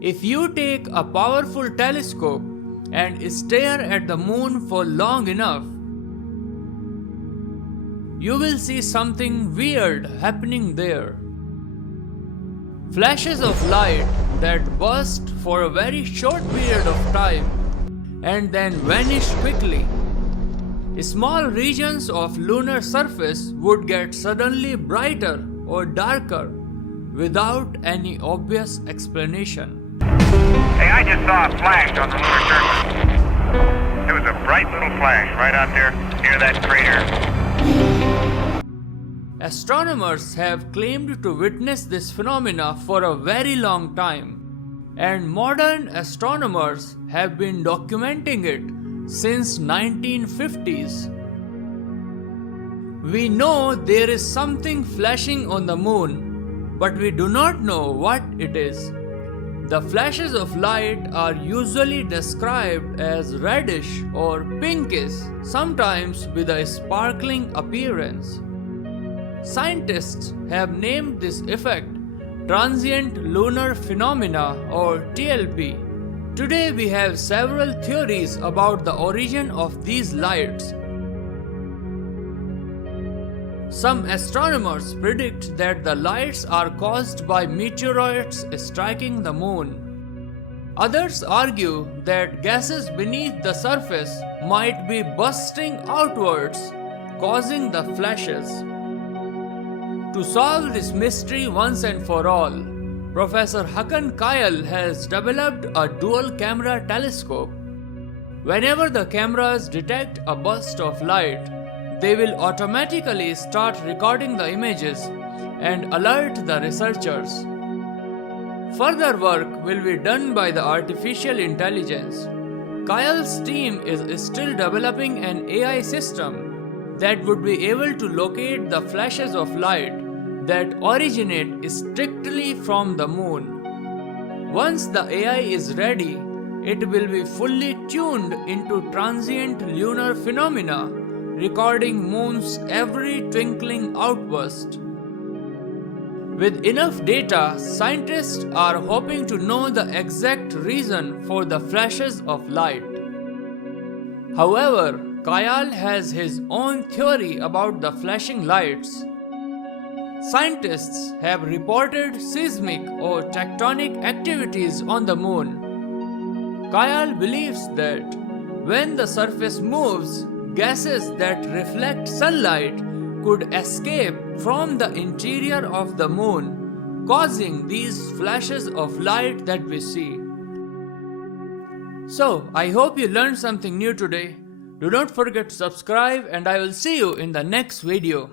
If you take a powerful telescope and stare at the moon for long enough, you will see something weird happening there. Flashes of light that burst for a very short period of time and then vanish quickly. Small regions of lunar surface would get suddenly brighter or darker without any obvious explanation. Hey, I just saw a flash on the lunar surface. It was a bright little flash right out there near that crater. Astronomers have claimed to witness this phenomena for a very long time, and modern astronomers have been documenting it since 1950s. We know there is something flashing on the moon, but we do not know what it is. The flashes of light are usually described as reddish or pinkish, sometimes with a sparkling appearance. Scientists have named this effect transient lunar phenomena or TLP. Today we have several theories about the origin of these lights. Some astronomers predict that the lights are caused by meteoroids striking the moon. Others argue that gases beneath the surface might be bursting outwards, causing the flashes. To solve this mystery once and for all, Professor Hakan Kayal has developed a dual-camera telescope. Whenever the cameras detect a burst of light, they will automatically start recording the images and alert the researchers. Further work will be done by the artificial intelligence. Kayal's team is still developing an AI system that would be able to locate the flashes of light that originate strictly from the moon. Once the AI is ready, it will be fully tuned into transient lunar phenomena, recording moon's every twinkling outburst. With enough data, scientists are hoping to know the exact reason for the flashes of light. However, Kayal has his own theory about the flashing lights. Scientists have reported seismic or tectonic activities on the moon. Kayal believes that when the surface moves, gases that reflect sunlight could escape from the interior of the moon, causing these flashes of light that we see. So, I hope you learned something new today. Do not forget to subscribe, and I will see you in the next video.